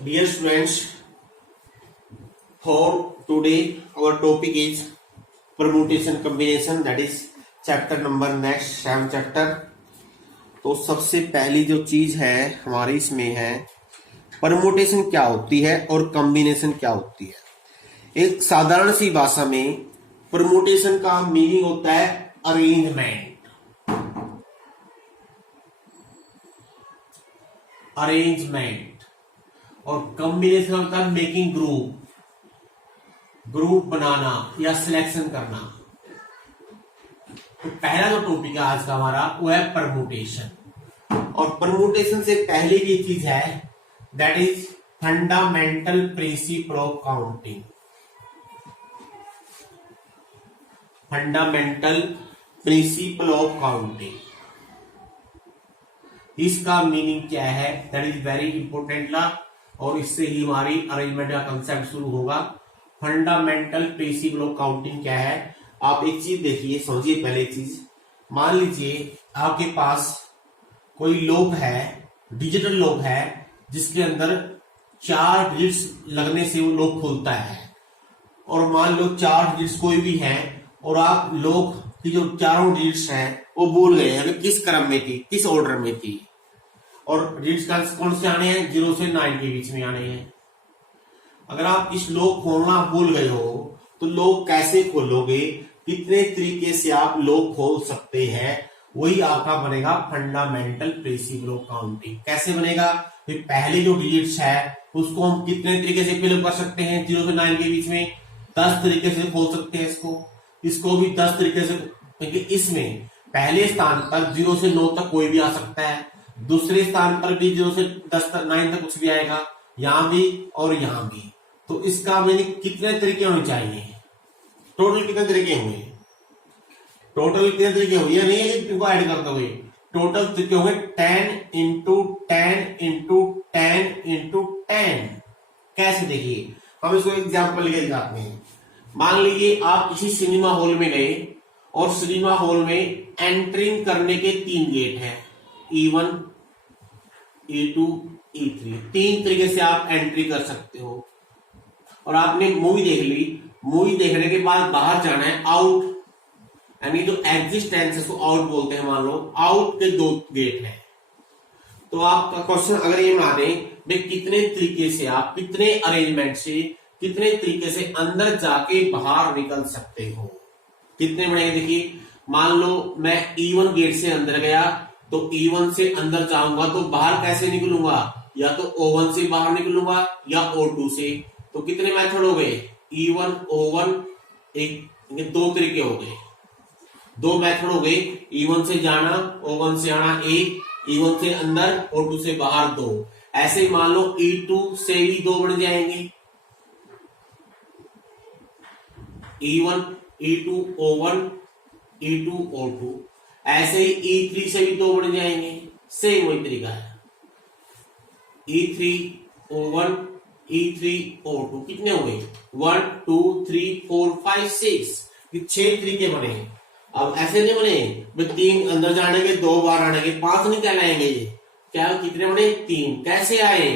Dear students, for today our topic is permutation combination, that is chapter number next 7 chapter। तो सबसे पहली जो चीज है हमारी इसमें है परमुटेशन क्या होती है और कॉम्बिनेशन क्या होती है। एक साधारण सी भाषा में परमुटेशन का मीनिंग होता है अरेंजमेंट और कॉम्बिनेशन होता है मेकिंग ग्रुप बनाना या सिलेक्शन करना। तो पहला जो टॉपिक है आज का हमारा वो है परमुटेशन। और परमुटेशन से पहले की चीज है that is fundamental principle of counting. Fundamental principle of counting, इसका मीनिंग क्या है, दैट इज वेरी इंपोर्टेंट ला, और इससे ही हमारी अरेंजमेंट का कंसेप्ट शुरू होगा। फंडामेंटल प्रिंसिपल ऑफ काउंटिंग क्या है, आप एक चीज देखिए, समझिए। पहले चीज मान लीजिए आपके पास कोई लॉक है, डिजिटल लॉक है, जिसके अंदर 4 डिजिट्स लगने से वो लॉक खुलता है। और मान लो 4 डिजिट्स कोई भी है और आप लॉक की जो चारों डिजिट्स हैं वो भूल गए हैं किस क्रम में थी, किस ऑर्डर में थी। और डिजिट्स कौन से आने हैं, 0 से 9 के बीच में आने हैं। अगर आप इस लॉक खोलना भूल गए हो तो लॉक कैसे खोलोगे, कितने तरीके से आप लॉक खोल सकते हैं, वही आपका बनेगा फंडामेंटल प्रिंसिपल ऑफ काउंटिंग। कैसे बनेगा, फिर पहले जो डिजिट्स है उसको हम कितने तरीके से फिल कर सकते हैं, 0 से 9 के बीच में 10 तरीके से खोल सकते हैं। इसको भी 10 तरीके से, क्योंकि इसमें पहले स्थान पर 0 से 9 तक कोई भी आ सकता है, दूसरे स्थान पर भी 0 से 10 तक 9 तक कुछ भी आएगा, यहां भी और यहां भी। तो इसका मीनिंग कितने तरीके होने चाहिए, टोटल कितने तरीके होंगे, टोटल कितने तरीके होंगे, या नहीं इनको ऐड करते हुए टोटल तरीके होंगे 10 इंटू 10 इंटू 10 इंटू 10। कैसे, देखिए हम इसको एग्जाम्पल लेके दिखाते हैं। मान लीजिए आप किसी सिनेमा हॉल में गए और सिनेमा हॉल में एंट्रिंग करने के 3 गेट हैं, E1 E2 E3। 3 तरीके से आप एंट्री कर सकते हो। और आपने मूवी देख ली, मूवी देखने के बाद बाहर जाना है, आउट, यानी जो एग्जिस्टेंस है उसको आउट बोलते हैं। मान लो आउट के 2 गेट हैं। तो आपका क्वेश्चन अगर ये बना दें भाई कितने तरीके से आप, कितने अरेंजमेंट से, कितने तरीके से अंदर जाके बाहर निकल सकते हो, कितने बनेंगे। देखिए मान लो मैं E1 गेट से अंदर गया तो E1 से अंदर जाऊंगा तो बाहर कैसे निकलूंगा, या तो O1 से बाहर निकलूंगा या O2 से। तो कितने मेथड हो गए, E1 O1, एक 2 तरीके हो गए, 2 मेथड हो गए। E1 से जाना, O1 से आना 1, E1 से अंदर O2 से बाहर 2। ऐसे ही मान लो E2 से भी 2 बन जाएंगे, E1 E2 O1 E2 O2। ऐसे ही E3 से भी 2 बन जाएंगे, सेम वही तरीका है, E3 O1 E3 O2। कितने हो गए, 1 2 3 4 5 6, 6 तरीके बने। अब ऐसे नहीं बने 3 अंदर जाने के, 2 बाहर आने के, 5 नहीं कहलाएंगे ये। क्या कितने बने, 3। कैसे आए,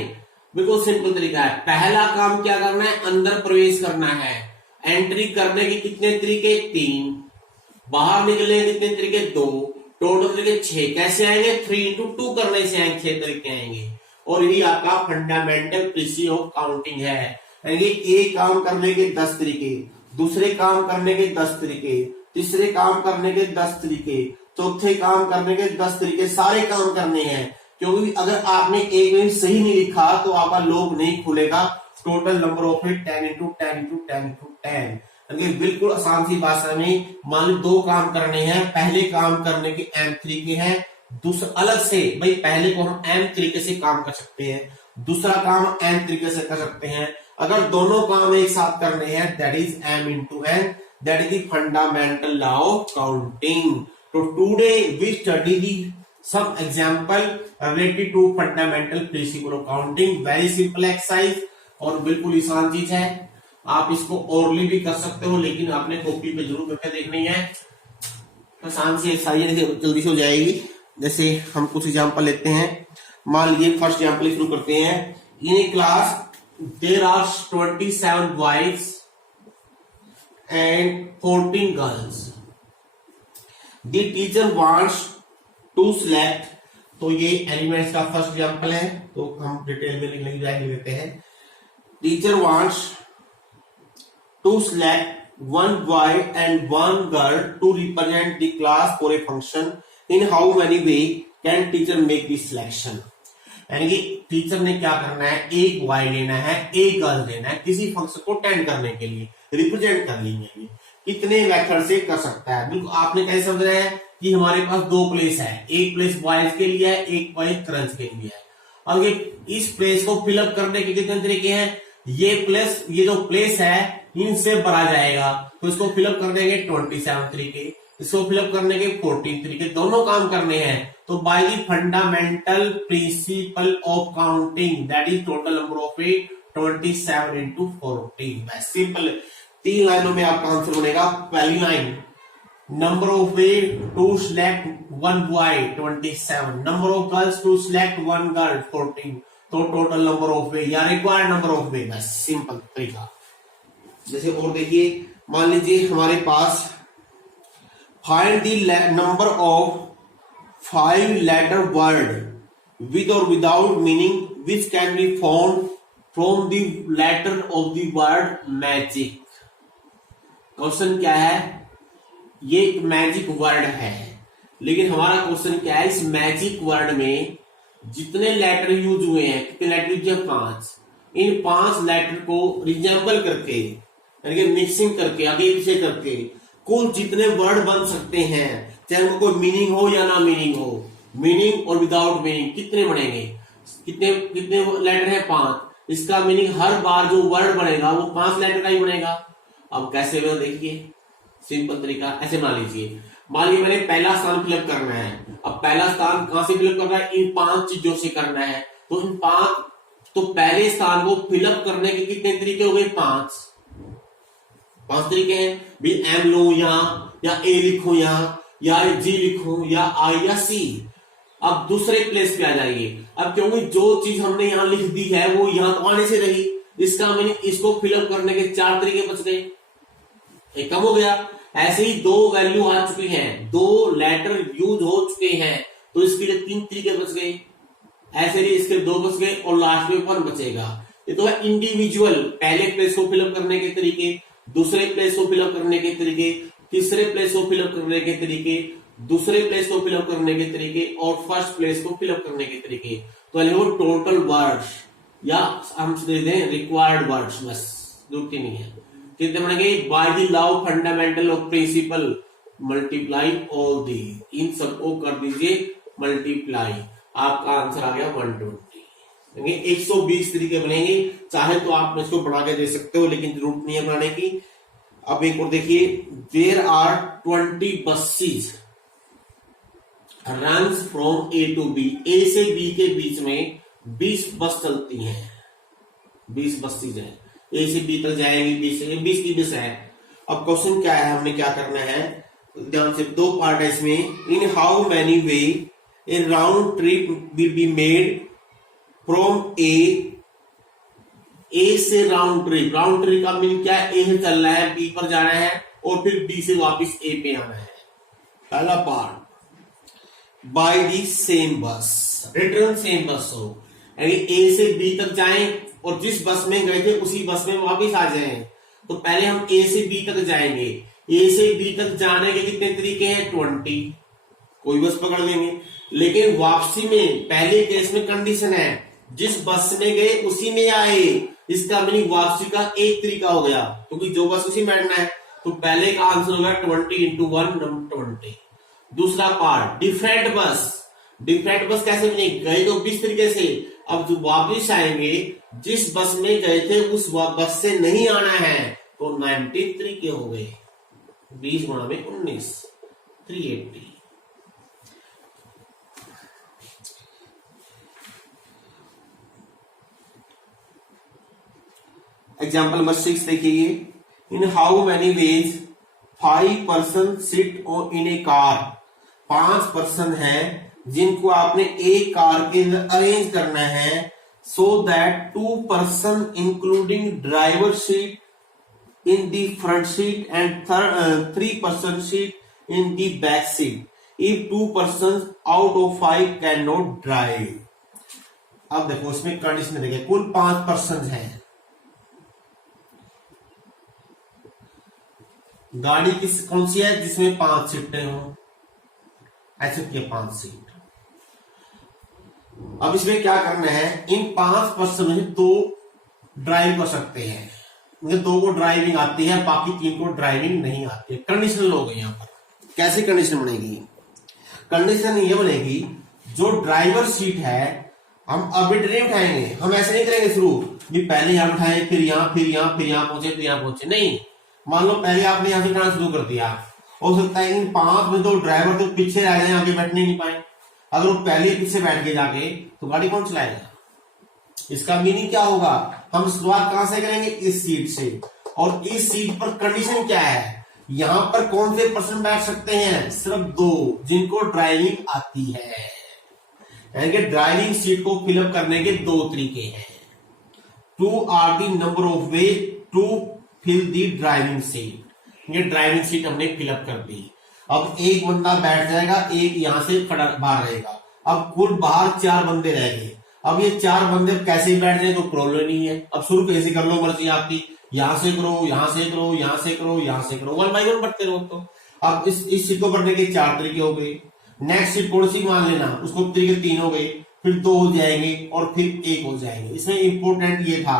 बिल्कुल सिंपल तरीका है। पहला काम क्या करना है, अंदर प्रवेश करना है। एंट्री करने के कितने तरीके, 3। बाहर निकलने के कितने तरीके, 2। टोटल तरीके 6। कैसे आएंगे, 3 इंटू 2 करने से आएंगे, 6 तरीके आएंगे। और यही आपका फंडामेंटल प्रिंसिपल ऑफ काउंटिंग है। यानी एक काम करने के 10 तरीके, दूसरे काम करने के 10 तरीके, तीसरे काम करने के 10 तरीके, चौथे काम करने के 10 तरीके, सारे काम करने हैं। क्योंकि अगर आपने एक मिनट सही नहीं लिखा तो आपका लॉक नहीं खुलेगा। Total number of it 10 into 10 into 10 into 10। बिल्कुल आसान सी भाषा में मान लो 2 काम करने हैं, पहले काम करने के M तरीके हैं, दूसरा अलग से, भाई पहले को हम M तरीके से काम कर सकते हैं, दूसरा काम N तरीके से कर सकते हैं। अगर दोनों काम एक साथ करने हैं that is M into N, that is the fundamental law of counting. तो today we study the some example related to fundamental principle of counting। Very simple exercise और बिल्कुल आसान चीज है। आप इसको ओरली भी कर सकते हो, लेकिन आपने कॉपी पे जरूर करके देखनी है। आसान सी एक्सरसाइज जल्दी से हो जाएगी। जैसे हम कुछ एग्जांपल लेते हैं, मान लीजिए फर्स्ट एग्जांपल शुरू करते हैं। In a class there are 27 boys and 14 girls. The teacher wants to select, तो ये एलिमेंट्स का फर्स्ट एग्जांपल है, तो हम डिटेल में लिख लेते हैं। Teacher wants to select one boy and one girl to represent the class for a function. In how many way can teacher make the selection? यानी कि टीचर ने क्या करना है, एक बॉय लेना है, एक गर्ल लेना है किसी फंक्शन को अटेंड करने के लिए, रिप्रेजेंट करने के लिए। कितने मेथड से कर सकता है? बिल्कुल आपने कैसे समझ रहे हैं कि हमारे पास दो प्लेस है, एक प्लेस बॉयज के लिए है, एक प्लेस गर्ल्स के लिए है। अब ये इस प्लेस को फिलअप करने के कितने तरीके हैं? ये जो प्लेस है इनसे भरा जाएगा, तो इसको फिलअप करने के 27 तरीके, इसको फिलअप करने के 14 तरीके, दोनों काम करने हैं। तो by the fundamental principle of counting that is total number of 27 into 14। बस सिंपल, 3 लाइनों में आपका आंसर बनेगा। पहली line, number of way to select one boy 27, number of girls to select one girl 14, तो टोटल नंबर ऑफ वे या required number of वे। बस simple तरीका। जैसे और देखिए, मान लीजिए हमारे पास find the number of 5 letter word with और without meaning which can be found from the letter of the word magic. Question क्या है, ये एक मैजिक वर्ड है, लेकिन हमारा क्वेश्चन क्या है, इस मैजिक वर्ड में जितने लेटर यूज हुए हैं, कितने लेटर यूज है? 5। इन 5 लेटर को रिजेंबल करके, यानी कि मिक्सिंग करके, आगे पीछे करके कुल जितने वर्ड बन सकते हैं, चाहे उनको कोई मीनिंग हो या ना मीनिंग हो, मीनिंग और विदाउट मीनिंग, कितने बनेंगे? कितने लेटर है? 5। इसका मीनिंग हर बार जो वर्ड बनेगा वो 5 लेटर का ही बनेगा। अब कैसे हो, देखिए सिंपल तरीका। ऐसे मान लीजिए मैंने पहला स्थान फिलअप करना है। अब पहला स्थान कहां से फिलअप करना है? इन 5 चीजों से करना है। तो इन 5, तो पहले स्थान को फिलअप करने के कितने तरीके हो गए? 5 तरीके हैं भी। एम लो यहां, या ए लिखो यहां, या जी लिखो, या आई या सी। अब दूसरे प्लेस पे आ जाइए। अब क्योंकि जो चीज हमने यहां लिख दी है वो यहां तो आने से रही, इसका मीनिंग इसको फिलअप करने के 4 तरीके बच गए, एक कम हो गया। ऐसे ही 2 वैल्यू आ चुकी हैं, 2 लेटर यूज हो चुके हैं, तो इसके लिए 3 तरीके बच गए। ऐसे ही इसके 2 बच गए और लास्ट में 1 बचेगा। ये तो है इंडिविजुअल, पहले प्लेस को फिलअप करने के तरीके, दूसरे प्लेस को फिलअप करने के तरीके, तीसरे प्लेस को फिलअप करने के तरीके, दूसरे प्लेस को फिलअप करने के तरीके और फर्स्ट प्लेस को फिलअप करने के तरीके। तो वो टोटल वर्ड्स या हम दे दें रिक्वायर्ड वर्ड्स, बस दूसरी नहीं है। कितने बनेंगे? By the law fundamental of principle multiply all the, इन सबको कर दीजिए मल्टीप्लाई, आपका आंसर आ गया 120। 120 तरीके बनेंगे। चाहे तो आप इसको बढ़ा के दे सकते हो, लेकिन जरूरत नहीं है बनाने की। अब एक और देखिए, there are 20 buses runs from A to B, A से बी के बीच में 20 बस चलती हैं, 20 बसेस हैं, ए से बी तक जाएंगी, 20 की बस है। अब क्वेश्चन क्या है, हमने क्या करना है, ध्यान से 2 पार्ट है इसमें। In how many way a round trip will be made from A से राउंड ट्रिप का मीन क्या है? ए से चलना है, बी पर जाना है और फिर बी से वापस ए पे आना है। पहला पार्ट, बाय दी सेम बस, रिटर्न सेम बस हो, यानी ए से बी तक जाएं और जिस बस में गए थे उसी बस में वापस आ जाएं। तो पहले हम ए से बी तक जाएंगे। ए से बी तक जाने के कितने तरीके हैं? 20, कोई बस पकड़ लेंगे। लेकिन वापसी में पहले केस में कंडीशन है, जिस बस में गए उसी में आए, इसका मीनिंग वापसी का एक तरीका हो गया, क्योंकि जो बस उसी में बैठना है। तो पहले का आंसर होगा 20 into 1 20। दूसरा पार्ट, डिफरेंट बस कैसे बनेगी? गए तो 20 तरीके से, अब जो वापिस आएंगे जिस बस में गए थे उस बस से नहीं आना है, तो 19 तरीके हो गए। 20 गुणा में 19, 380। एग्जाम्पल नंबर 6 देखिए, इन how many ways 5 person sit in A car. 5 person है जिनको आपने एक कार के अंदर अरेंज करना है, so that 2 person including driver seat in the front seat and 3 person seat in the back seat if 2 persons out of 5 cannot drive। अब देखो इसमें कंडीशन देखिए, कुल 5 पर्सन हैं, गाड़ी कौन सी है जिसमें 5 सीटें हो, ऐसे किया 5 सीट। अब इसमें क्या करना है, इन 5 पर्सन में 2 ड्राइव कर सकते हैं, 2 को ड्राइविंग आती है, बाकी 3 को ड्राइविंग नहीं आती है। कंडीशन हो गई यहाँ पर। कैसे कंडीशन बनेगी, कंडीशन ये बनेगी, जो ड्राइवर सीट है हम आर्बिट्रेरी उठाएंगे, हम ऐसे नहीं करेंगे शुरू भी पहले यहां उठाए फिर यहां फिर यहां फिर यहां पहुंचे फिर यहां पहुंचे, नहीं। मान लो पहले आपने यहां से उठाना शुरू कर दिया, हो सकता है इन 5 में 2 ड्राइवर तो पीछे रह गए, आगे बैठने नहीं पाए, अगर वो पहले पीछे बैठ के जाके तो गाड़ी कौन चलाएगा। इसका मीनिंग क्या होगा, हम शुरुआत कहां से करेंगे, इस सीट से, और इस सीट पर कंडीशन क्या है, यहां पर कौन से पर्सन बैठ सकते हैं, सिर्फ 2 जिनको ड्राइविंग आती है। यानी कि ड्राइविंग सीट को फिलअप करने के 2 तरीके हैं। 2 are the number of way to fill the driving seat. ये ड्राइविंग सीट हमने फिलअप कर दी। अब एक बंदा बैठ जाएगा, एक यहां से खड़ा बाहर रहेगा, अब कुल बाहर 4 बंदे रह गए। अब ये 4 बंदे कैसे बैठ जाए तो प्रॉब्लम नहीं है, अब शुरू कैसे कर लो मर्जी आपकी, यहां से करो यहां से करो यहां से करो यहां से करो, 1 बाय 1 बढ़ते रहो। तो अब इस सीट को बढ़ने के 4 तरीके हो गए। नेक्स्ट सीट कौन सी मान लेना, उसको तरीके 3 हो गए, फिर 2 हो जाएंगे और फिर 1 हो जाएंगे। इसमें इंपोर्टेंट ये था,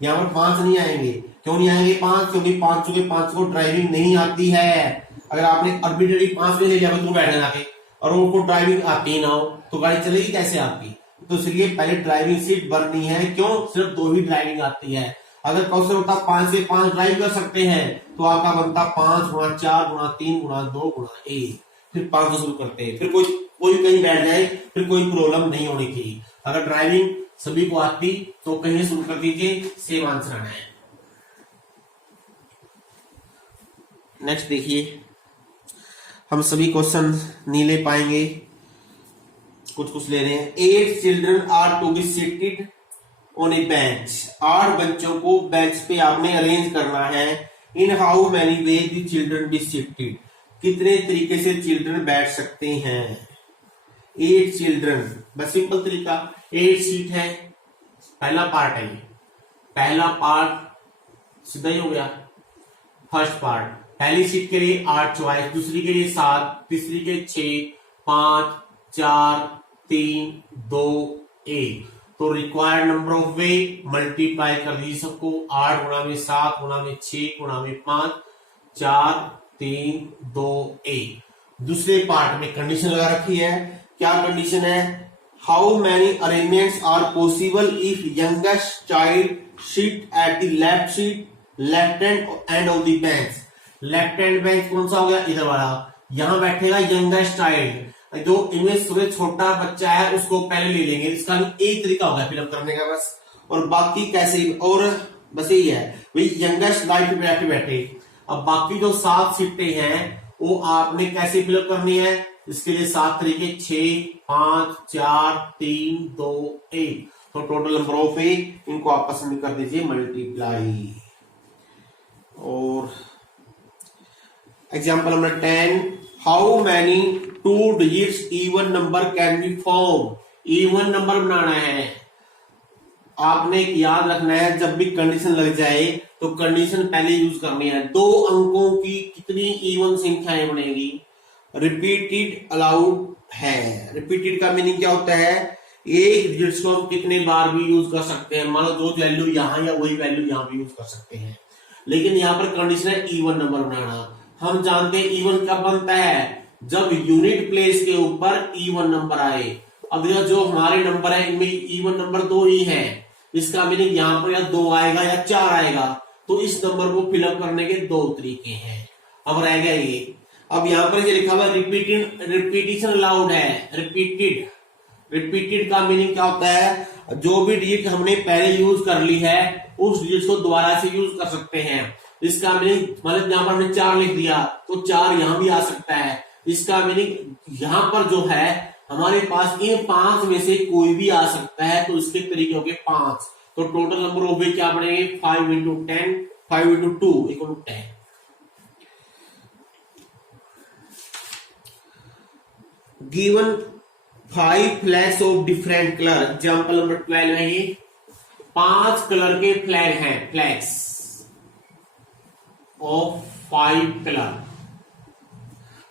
यहाँ पर 5 नहीं आएंगे। क्यों नहीं आएंगे 5, क्योंकि 5 को ड्राइविंग नहीं आती है। अगर आपने आर्बिट्रेरी 5 में ले लिया तू बैठने जाके और उनको ड्राइविंग आती ना हो तो गाड़ी चलेगी कैसे आपकी। तो इसलिए पहले ड्राइविंग सीट भरनी है। क्यों, सिर्फ 2 ही ड्राइविंग आती है। अगर कौन से होता 5 से 5 ड्राइव कर सकते हैं तो आपका बनता 5 गुणा 4 गुणा 3 गुणा 2 गुणा 1, फिर 5 शुरू करते हैं, फिर कोई कहीं बैठ जाए, फिर कोई प्रॉब्लम नहीं होनी चाहिए। अगर ड्राइविंग सभी को आती तो कहीं शुरू कर दीजिए, सेम आंसर आना है। नेक्स्ट देखिए, हम सभी क्वेश्चन नहीं ले पाएंगे, कुछ ले रहे हैं। 8 children are to be seated on a bench. 8 बच्चों को बेंच पे आपने अरेंज करना है। In how many way the children be seated, कितने तरीके से चिल्ड्रन बैठ सकते हैं। 8 चिल्ड्रन, बस सिंपल तरीका, 8 सीट है, पहला पार्ट है ये, पहला पार्ट सीधा ही हो गया। फर्स्ट पार्ट, पहली सीट के लिए 8 चॉइस, दूसरी के लिए 7, तीसरी के 6, 5, 4, 3, 2, 1। तो required number of way multiply कर दीजिए सबको, 8 गुणा में 7 गुणा में 6 गुणा में 5, 4, 3, 2, 1। दूसरे पार्ट में कंडीशन लगा रखी है। क्या कंडीशन है, how many arrangements are possible if youngest child sit at the left end of the bench. Left hand bench कौन सा हो गया, इधर वाला, यहां बैठेगा यंगेस्ट चाइल्ड, जो इनमें सबसे छोटा बच्चा है उसको पहले ले लेंगे। इसका एक तरीका होगा फिलअप करने का बस, और बाकी कैसे, और बस यही है भाई, यंगेस्ट लाइट पे बैठे। अब बाकी जो 7 सीटें हैं वो आपने कैसे फिलअप करनी है, इसके लिए 7 तरीके, 6, 5, 4, 3, 2, 1। तो टोटल नंबर ऑफ ए, इनको आपस में कर दीजिए मल्टीप्लाई। और example number 10, how many 2 digits even number can be form. Even number बनाना है, आपने याद रखना है, जब भी कंडीशन लग जाए तो कंडीशन पहले यूज करनी है। 2 अंकों की कितनी इवन संख्याएं बनेगी, रिपीटेड अलाउड है। रिपीटेड का मीनिंग क्या होता है, एक डिजिट्स को हम कितने बार भी यूज कर सकते हैं। मान लो जो वैल्यू यहां या वही वैल्यू यहां भी यूज कर सकते हैं, लेकिन यहां पर कंडीशन है इवन नंबर बनाना। हम जानते हैं इवन कब बनता है, जब यूनिट प्लेस के ऊपर इवन नंबर आए। अब जो हमारे नंबर है इनमें इवन नंबर 2 ही है, इसका मीनिंग यहाँ पर या 2 आएगा या 4 आएगा। तो इस नंबर को फिलअप करने के 2 तरीके हैं। अब रह गया ये, अब यहाँ पर ये लिखा हुआ रिपीटिशन अलाउड है। रिपीटेड का मीनिंग क्या होता है, जो भी डिजिट हमने पहले यूज कर ली है उस डिजिट को दोबारा से यूज कर सकते हैं। इसका मीनिंग, मतलब यहाँ पर हमने 4 लिख दिया तो 4 यहां भी आ सकता है। इसका मीनिंग यहाँ पर जो है हमारे पास इन 5 में से कोई भी आ सकता है, तो इसके तरीके हो गए 5। तो टोटल नंबर ऑफ वे क्या बनेंगे, 5 into 10, 5 into 2 equal to 10। Given 5 flags of different colour, example number 12 है ये। 5 कलर के फ्लैग हैं, फ्लैग्स ऑफ 5 कलर।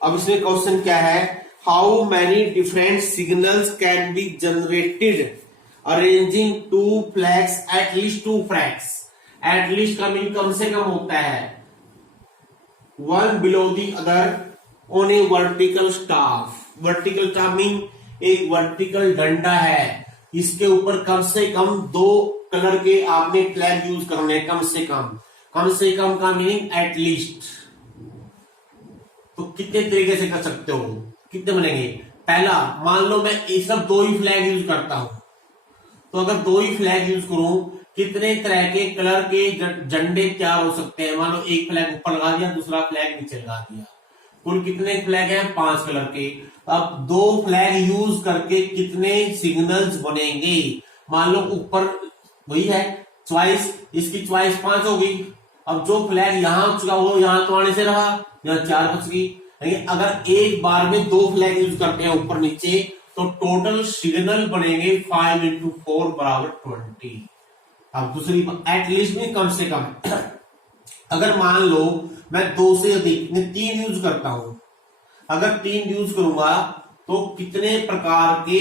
अब इसमें क्वेश्चन क्या है, how many different signals can be generated arranging 2 flags at least 2 flags. At least का mean कम से कम होता है, one below the other on A vertical staff. Vertical staff mean एक वर्टिकल डंडा है, इसके ऊपर कम से कम 2 कलर के आपने फ्लैग यूज करने, कम से कम का मीनिंग एट लीस्ट। तो कितने तरीके से कर सकते हो, कितने बनेंगे। पहला, मान लो मैं सिर्फ 2 ही फ्लैग यूज करता हूं, तो अगर 2 ही फ्लैग यूज करूं, कितने तरह के कलर के झंडे तैयार हो सकते हैं। मान लो एक फ्लैग ऊपर लगा दिया, दूसरा फ्लैग नीचे लगा दिया, कुल कितने फ्लैग हैं, 5 कलर के। अब 2 फ्लैग यूज करके कितने सिग्नल्स बनेंगे। मान लो ऊपर वही है चॉइस, इसकी चॉइस 5 होगी। अब जो फ्लैग यहां चुका वो यहां तो आने से रहा, यहां 4 बच गई। अगर एक बार में 2 फ्लैग यूज करते हैं ऊपर नीचे, तो टोटल सिग्नल बनेंगे 5 इंटू 4 बराबर 20। अब दूसरी एटलीस्ट में कम से कम अगर मान लो मैं 2 से अधिक 3 यूज करता हूं, अगर 3 यूज करूंगा तो कितने प्रकार के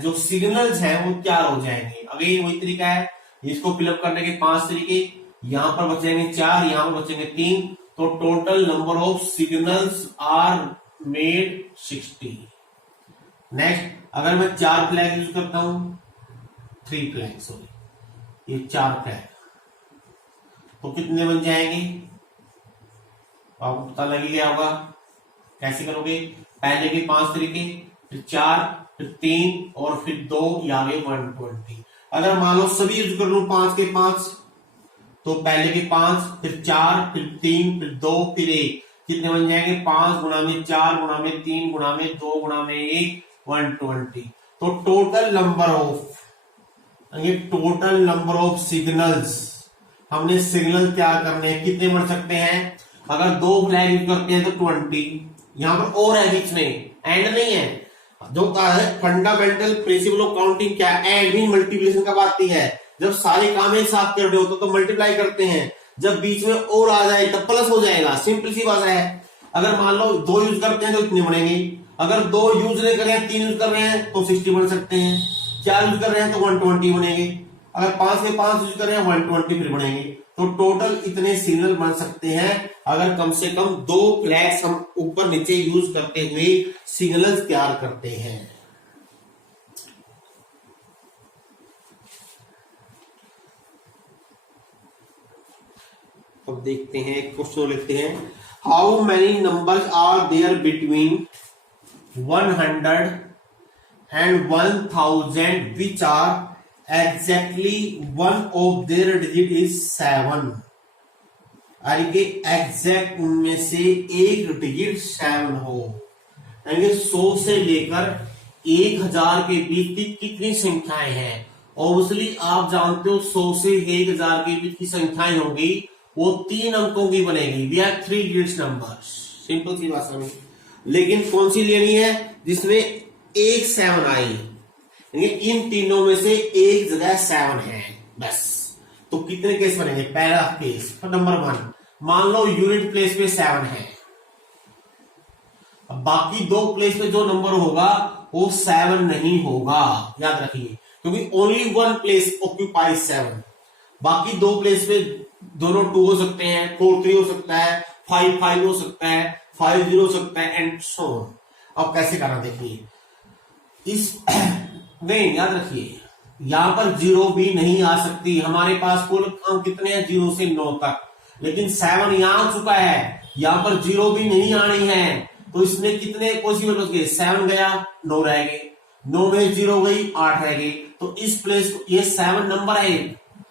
जो सिग्नल्स हैं वो तैयार हो जाएंगे। अगेन वही तरीका है, इसको फिलअप करने के 5 तरीके, यहां पर बचेंगे 4, यहां पर बचेंगे 3, तो total number of signals are made 60। Next, अगर मैं 4 फ्लैग यूज करता हूं, 3 फ्लैग, सॉरी ये 4 फ्लैग, तो कितने बन जाएंगे आपको पता लग गया होगा। कैसे करोगे, पहले के 5 तरीके, फिर 4, फिर 3 और फिर 2, या 120। अगर मान लो सभी यूज कर लू 5 के 5, तो पहले के 5, फिर 4, फिर 3, फिर 2, फिर 1, कितने बन जाएंगे 5 गुणा में 4 गुणा में 3 गुणा में 2 गुणा में 1, 120। तो टोटल नंबर ऑफ सिग्नल्स, हमने सिग्नल क्या करने हैं, कितने बन सकते हैं। अगर 2 फ्लैग यूज करते हैं तो 20। यहां पर और है बीच में, एंड नहीं है। जो कहा है फंडामेंटल प्रिंसिपल ऑफ काउंटिंग क्या है, एंड भी मल्टीप्लिकेशन का बात है। जब सारे काम एक साथ कर रहे हो तो मल्टीप्लाई करते हैं, जब बीच में और आ जाए तब प्लस हो जाएगा, सिंपल सी बात है। अगर मान लो 2 यूज करते हैं तो इतने बनेंगे, अगर 2 यूज नहीं कर रहे हैं, 3 यूज कर रहे हैं तो 60 बन सकते हैं, 4 यूज कर रहे हैं तो 120 बनेंगे, अगर 5 के 5 यूज कर रहे हैं 120 फिर बनेंगे। तो टोटल इतने सिग्नल बन सकते हैं अगर कम से कम 2 फ्लैग्स हम ऊपर नीचे यूज करते हुए सिग्नल्स तैयार करते हैं। अब देखते हैं, क्वेश्चन लिखते हैं, how many numbers are there between 100 and 1000 which are exactly one of their digit is 7। के एग्जैक्ट उनमें से एक डिजिट 7 हो, यानी 100 से लेकर 1000 के बीच की कितनी संख्याएं हैं। ऑब्वियसली आप जानते हो 100 से 1000 के बीच की संख्याएं होंगी वो 3 अंकों की बनेगी। We are 3 digit number, simple सी भाषा में। लेकिन कौन सी लेनी है जिसमें एक 7 आई, इन तीनों में से एक जगह 7 है बस। तो कितने केस बनेंगे। पहला केस नंबर 1, मान लो यूनिट प्लेस पे 7 है, अब बाकी 2 प्लेस पे जो नंबर होगा वो 7 नहीं होगा, याद रखिए, क्योंकि ओनली 1 प्लेस ऑक्यूपाइज 7। बाकी 2 प्लेस पे दोनों 2 हो सकते हैं, 4 3 हो सकता है, 5 5 हो सकता है, 5 0 हो सकता है एंड सो ऑन। अब कैसे करना देखिए, इस नहीं, याद रखिए यहां पर 0 भी नहीं आ सकती। हमारे पास कुल अंक कितने हैं 0 से 9 तक, लेकिन 7 यहां आ चुका है, यहां पर 0 भी नहीं आनी है। तो इसमें कितने पॉसिबल बच गए, 7 गया 9 रह गए, 9 में 0 गई 8 रह गई। तो इस प्लेस ये 7 नंबर है,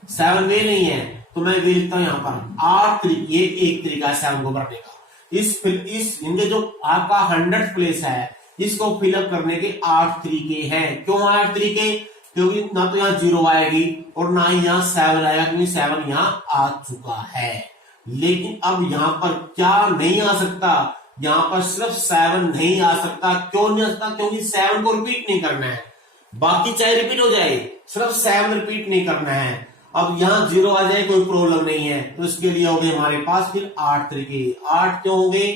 7 वे नहीं है, तो मैं वे लिखता हूं यहां पर 8 तरीके। ये एक तरीका है 7 को भरने का। इस इनके जो आपका 100 प्लेस है इसको फिलअप करने के 8 तरीके हैं। क्यों 8 तरीके? क्योंकि ना तो यहाँ 0 आएगी और ना ही यहाँ 7 आएगा, क्योंकि 7 यहाँ आ चुका है। लेकिन अब यहाँ पर क्या नहीं आ सकता? यहाँ पर सिर्फ 7 नहीं आ सकता। क्यों नहीं आ सकता? क्योंकि 7 को रिपीट नहीं करना है, बाकी चाहे रिपीट हो जाए, सिर्फ 7 रिपीट नहीं करना है। अब यहाँ 0 आ जाए कोई प्रॉब्लम नहीं है, तो इसके लिए हो गए हमारे पास फिर 8 तरीके। 8 क्यों हो गए?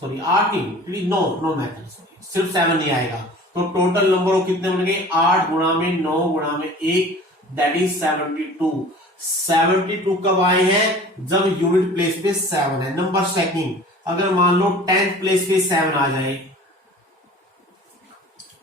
सॉरी 8 नहीं, नो मेथड, सॉरी सिर्फ 7 नहीं आएगा। तो टोटल नंबर ऑफ कितने बन गए? 8 गुणा में 9 गुणा में 1, दैट इज 72। 72 कब आए हैं? जब यूनिट प्लेस पे 7 है। नंबर स्टैकिंग, अगर मान लो 10th प्लेस पे 7 आ जाए,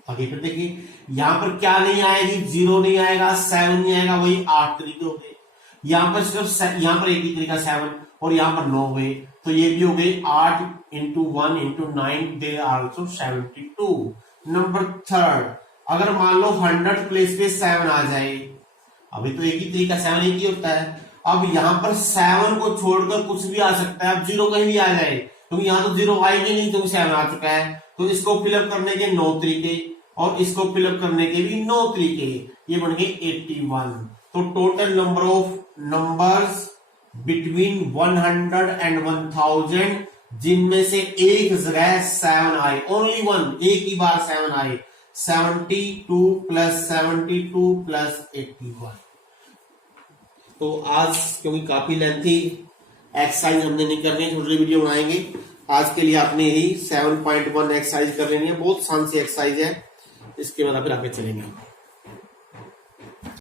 आगे फिर देखिए यहां पर क्या नहीं आएगी? 0 नहीं आएगा, 7 नहीं आएगा, वही 8 तरीके हो गए। यहां पर सिर्फ यहां पर एक ही तरीका 7 और यहां पर 9 हुए, तो ये भी हो गए 8 into 1 into 9, they are also 72। Number third, अगर मान लो 100th प्लेस पे 7 आ जाए, अभी तो एक ही तरीका 7 एक ही होता है। अब यहां पर 7 को छोड़कर कुछ भी आ सकता है। अब 0 कहीं भी आ जाए, क्योंकि यहां तो 0 आएगी नहीं, क्योंकि 7 आ चुका है। तो इसको फिलअप करने के 9 तरीके और इसको फिलअप करने के भी 9 तरीके, ये बन गए 81। तो total number of numbers between 100 and 1000, जिनमें से एक जगह 7 आए, ओनली वन, एक ही बार 7 आए, 72 प्लस 72 प्लस 81। तो आज क्योंकि काफी लेंथी एक्सरसाइज हमने नहीं करनी है, छोटी वीडियो बनाएंगे। आज के लिए आपने यही 7.1 एक्सरसाइज कर लेनी है, बहुत आसान सी एक्सरसाइज है। इसके बाद फिर आगे चलेंगे।